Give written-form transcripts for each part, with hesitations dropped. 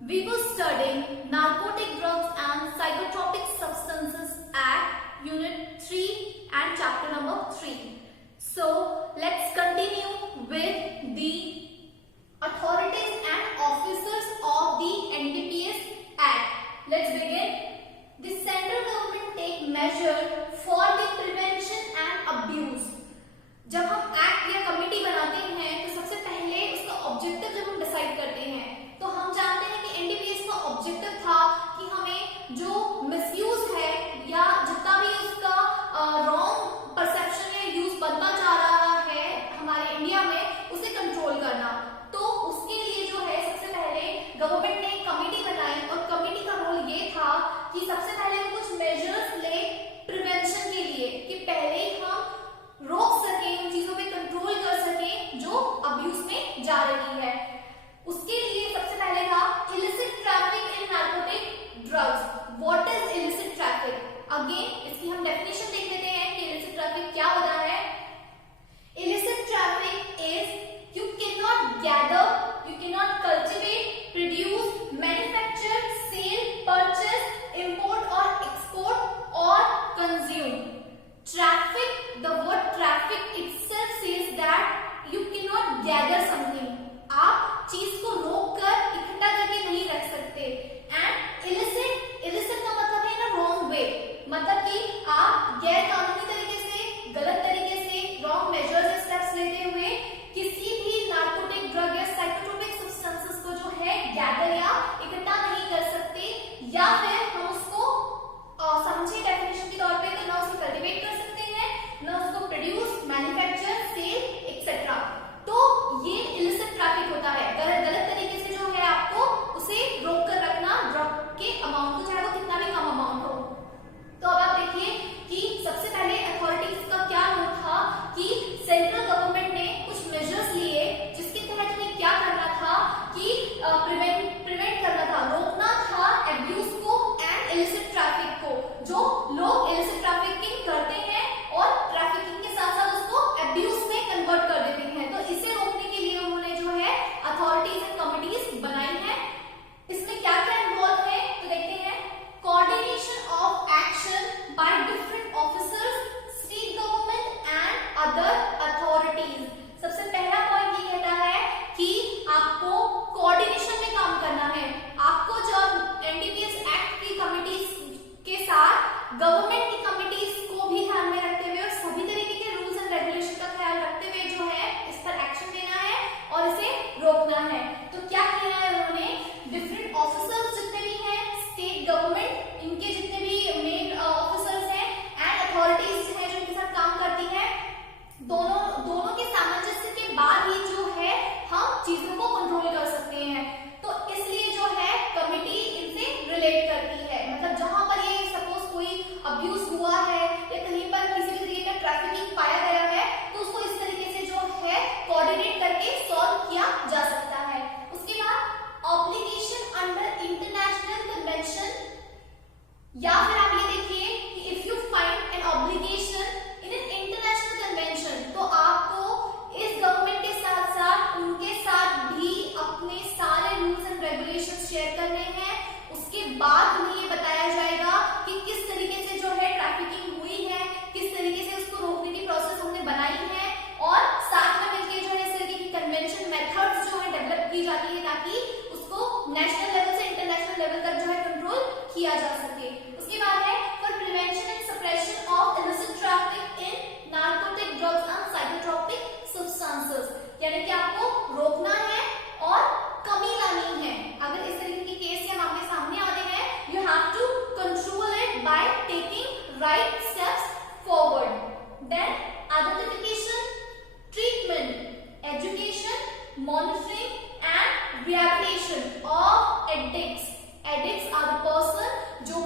we were studying Narcotic Drugs and Psychotropic Substances Act, Unit 3 and Chapter number 3. So, let's continue with the authorities and officers of the NDPS Act. Let's begin. The central government take measure for the prevention and abuse. जब हम act या committee बनाते हैं तो सबसे पहले उसका objective जब हम डिसाइड करते हैं तो हम जानते हैं कि एनडीपीएस का ऑब्जेक्टिव था कि हमें जो मिसयूज है या जितना भी उसका रॉन्ग परसेप्शन या यूज बनता जा रहा है हमारे इंडिया में उसे कंट्रोल करना। तो उसके लिए जो है सबसे पहले गवर्नमेंट ने एक कमेटी बनाई और कमेटी का रोल ये था कि सबसे पहले वो कुछ मेजर्स ले प्रिवेंशन के लिए कि पहले हम रोक सकें, उन चीजों पे कंट्रोल कर सकें जो अब्यूज में जा रही है। उसके लिए सबसे पहले था illicit traffic in narcotic drugs. What is illicit traffic? Again इसकी हम डेफिनेशन देख लेते हैं कि इलिसिट ट्रैफिक क्या होता है। Illicit traffic is you can not gather, you can not cultivate, produce, manufacture, sell, purchase, import और एक्सपोर्ट और consume. Traffic, the word traffic itself says that you cannot gather something. आप चीज को रोक कर इकट्ठा करके नहीं रख सकते। And illicit का मतलब है ना wrong way, मतलब कि आप गैर कानूनी तरीके से, गलत तरीके से, wrong measures स्टेप्स लेते हुए किसी भी नार्कोटिक ड्रग या साइकोट्रोपिक सब्सटेंसेस को जो है गैदर या इकट्ठा नहीं कर सकते, या फिर हम उसको समझे डेफिनेशन के तौर पे तो ना उसको कल्टीवेट कर सकते हैं, ना उसको प्रोड्यूस, मैन्युफैक्चर, सेल एक्सेट्रा। तो ये इलिसिट ट्रैफिक होता है। गलत तरीके से जो है आपको उसे रोक कर रखना ड्रग के अमाउंट को, चाहे वो कितना भी कम अमाउंट हो। तो अब आप देखिए कि सबसे पहले अथॉरिटीज का क्या रोल था कि सेंट्रल गवर्नमेंट ने कुछ मेजर्स लिए जिसके तहत उन्हें क्या करना था कि प्रिवेंट करना था, रोकना था एब्यूज को एंड इलिसिट ट्रैफिक को। जो लोग इलिसिट ट्रैफिकिंग करते हैं और ट्रैफिकिंग के साथ साथ उसको एब्यूज में कन्वर्ट कर देते हैं, तो इसे रोकने के लिए उन्होंने जो है अथॉरिटीज एंड कमिटीज बनाई है। इसमें क्या क्या इन्वॉल्व है तो देखते हैं। Coordination of action by different officers, state government and other authorities. सबसे पहला पॉइंट ये कहता है कि आपको कोऑर्डिनेशन में काम करना है। आपको जब एनडीपीएस एक्ट की कमिटीज के साथ गवर्नमेंट की कमिटीज को भी ध्यान में रखते हुए और सभी तरीके के रूल्स एंड रेगुलेशन का ख्याल रखते हुए जो है इस पर एक्शन लेना है और इसे रोकना है। तो क्या किया है उन्होंने? डिफरेंट ऑफिसर्स जितने भी हैं, स्टेट गवर्नमेंट इनके जितने भी मेन ऑफिसर्स हैं एंड अथॉरिटीज हैं जो इनके साथ काम करती है, दोनों के सामंजस्य के बाद ही जो है हम चीजों को कंट्रोल कर सकते हैं। तो इसलिए जो है कमिटी इनसे रिलेट करती है। मतलब जहां पर ये सपोज कोई अब्यूज हुआ है या कहीं पर किसी भी तरीके का ट्रैफिकिंग पाया गया है तो उसको इस तरीके से जो है कोऑर्डिनेट करके सॉल्व किया जा सकता है। उसके बाद ऑब्लिगेशन अंडर इंटरनेशनल कन्वेंशन, या फिर आप ये देखिए कि if you find an obligation in an international convention तो आपको इस गवर्नमेंट के साथ साथ उनके साथ भी अपने सारे रूल्स एंड रेगुलेशंस शेयर करने हैं। उसके बाद उन्हें ये बताया जाएगा कि किस तरीके से जो है ट्रैफिकिंग हुई है, किस तरीके से उसको रोकने की प्रोसेस हमने बनाई है और साथ में मिलकर जो है इस तरीके की कन्वेंशन मेथड्स जो है डेवलप की जाती है ताकि उसको नेशनल लेवल से इंटरनेशनल लेवल तक जो है कंट्रोल किया जा सके। उसके बाद है for prevention and suppression of illicit traffic in narcotic drugs and psychotropic substances, यानी कि आपको रोकना है और कमी लानी है। अगर इस तरीके के केस या मामले सामने आते हैं you have to control it by taking right steps forward. Then identification, treatment, education, monitoring and rehabilitation of addicts. Addicts are the person जो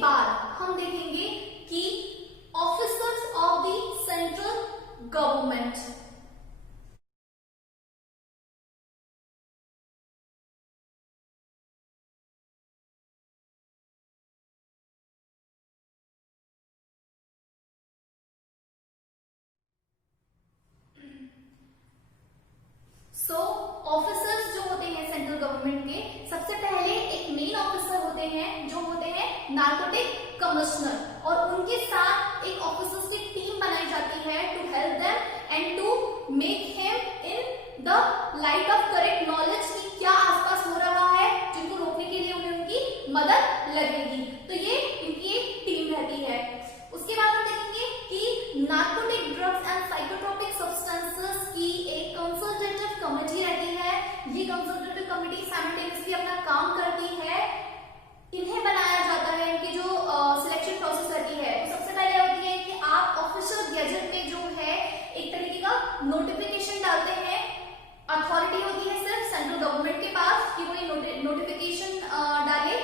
बाद हम देखेंगे कि officers of the central government. So officers जो होते हैं सेंट्रल गवर्नमेंट के, सबसे पहले एक मेन ऑफिसर होते हैं जो होते हैं नारकोटिक कमिश्नर, और उनके साथ एक ऑफिसर्स की टीम बनाई जाती है to help them and to make him in the light of correct knowledge कि क्या आसपास हो रहा है, जिनको रोकने के लिए उन्हें उनकी मदद लगेगी। तो ये इनकी एक टीम रहती है। उसके बाद हम देखेंगे कि narcotic drugs and psychotropic substances की एक कंसल्टेटिव कमेटी रहती है। ये कंसल्टेटिव कमेटी साइमल्टेनियसली अपना काम करती है। इन्हें बनाया जाता है, इनकी जो सिलेक्शन प्रोसेस रहती है वो सबसे पहले होती है कि आप ऑफिशियल गैजेट में जो है एक तरीके का नोटिफिकेशन डालते हैं। अथॉरिटी होती है सिर्फ सेंट्रल गवर्नमेंट के पास कि वो ये नोटिफिकेशन डाले।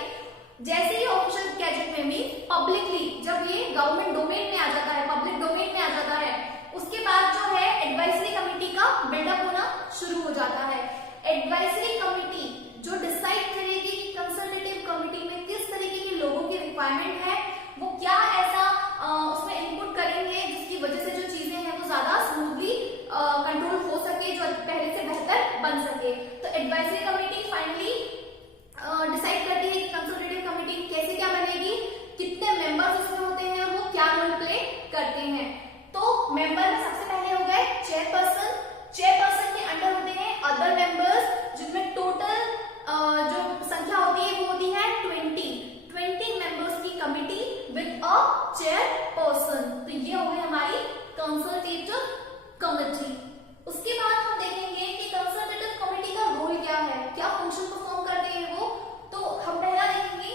जैसे ही ऑफिशियल गैजेट में मीन पब्लिकली जब ये गवर्नमेंट डोमेन में आ जाता है, पब्लिक डोमेन में आ जाता है, उसके बाद जो है एडवाइजरी कमेटी का बिल्डअप होना शुरू हो जाता है। एडवाइजरी कमेटी जो डिसाइड करेगी कि कंसल्टेटिव कमेटी में किस तरीके के लोगों की रिक्वायरमेंट है, वो क्या ऐसा उसमें इनपुट करेंगे जिसकी वजह से जो चीजें हैं वो ज्यादा स्मूथली कंट्रोल हो सके, जो पहले से बेहतर बन सके। तो एडवाइजरी कमेटी फाइनली डिसाइड करती है कि कंसल्टेटिव कमेटी कैसे क्या बनेगी, कितने मेंबर्स उसमें होते हैं और वो क्या रोल प्ले करते हैं। तो मेंबर में सबसे पहले हो गए चेयरपर्सन। चेयरपर्सन के अंडर होते हैं अदर मेंबर्स, जिनमें टोटल जो संख्या होती है वो होती है 20 मेंबर्स की कमेटी विद अ चेयरपर्सन। तो ये हो गई हमारी कंसल्टेटिव कमेटी। उसके बाद हम देखेंगे कि कंसल्टेटिव कमेटी का रोल क्या है, क्या फंक्शन परफॉर्म करते हैं वो। तो हम पहला देखेंगे,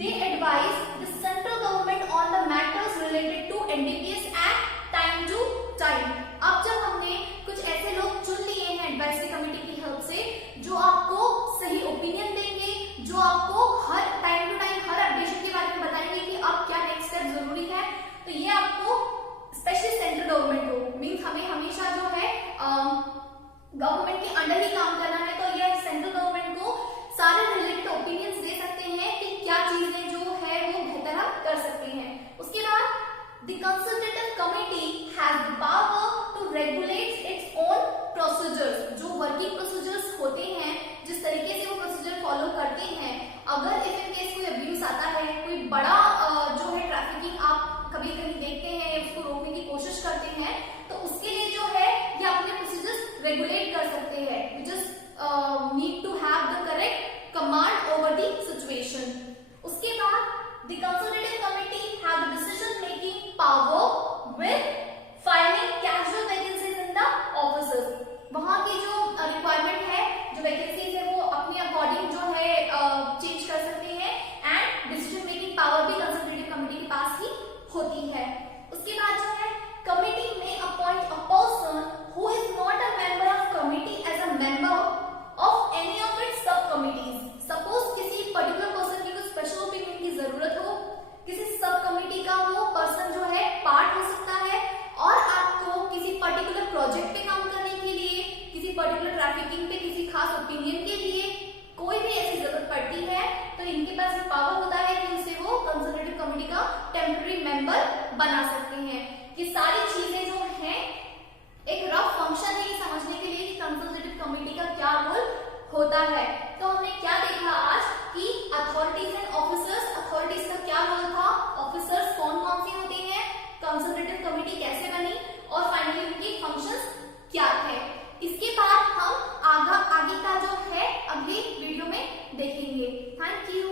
they advise the central government on the matters related to NDPS act time to time. अब जब हमने कुछ ऐसे लोग चुन लिए हैं एडवाइजरी कमेटी की हेल्प से, जो आपको सही ओपिनियन देंगे, जो आपको हर टाइम टू टाइम हर अपडेशन के बारे में बताएंगे कि अब क्या नेक्स्ट स्टेप जरूरी है, तो ये आपको स्पेशली सेंट्रल गवर्नमेंट को मीन्स हमें हमेशा जो है गवर्नमेंट के अंडर ही काम करना है। तो ये सेंट्रल गवर्नमेंट को सारे रिलेटेड ओपिनियंस दे सकते हैं कि क्या चीजें जो है वो बेहतर हम कर सकते हैं। उसके बाद the consultative committee has the power to regulate its own procedures. जो वर्किंग प्रोसीजर्स होते हैं, जिस तरीके से वो प्रोसीजर फॉलो करते हैं, अगर इफ इन केस कोई अब्यूज आता है, कोई बड़ा जो है ट्रैफिकिंग आप कभी कहीं देखते हैं, उसको रोकने की कोशिश करते हैं, तो उसके लिए जो है ये अपने प्रोसीजर्स रेगुलेट कर सकते हैं। You just need to have the correct command over the situation. उसके बाद the consultative committee have the decision making power with filing casual vacancies in the offices. वहां की जो रिक्वायरमेंट है, जो वैकेंसीज है, वो अपने अकॉर्डिंग जो है चेंज कर सकते हैं एंड डिसीजन मेकिंग पावर भी कंसल्टेटिव कमेटी के पास ही होती है। उसके बाद जो है कमिटी में appoint a person who is not a member of committee as a member of any of its sub committees. Suppose किसी पर्टिकुलर पर्सन की कोई स्पेशल ओपिनियन की जरूरत हो, किसी सब कमिटी का वो पर्सन जो है पार्ट हो सकता है, और आपको किसी पर्टिकुलर प्रोजेक्ट पे काम करने के लिए, किसी पर्टिकुलर ट्रैफिकिंग पे किसी खास ओपिनियन के लिए कोई भी ऐसी जरूरत पड़ती है, तो इनके पास ये पावर होता है कि उसे वो कंसल्टेटिव कमेटी का टेम्पररी मेंबर बना सकते हैं। ये सारी चीजें जो हैं एक रफ फंक्शन है समझने के लिए कि कंसल्टेटिव कमेटी का क्या रोल होता है। तो हमने क्या देखा आज कि अथॉरिटीज एंड ऑफिसर्स, अथॉरिटीज का क्या रोल था, ऑफिसर्स कौन कौन से होते हैं, कंसल्टेटिव कमेटी कैसे बनी, और फाइनली उनके फंक्शंस क्या थे। इसके बाद हम आगे का जो है अगली वीडियो में देखेंगे। Thank you.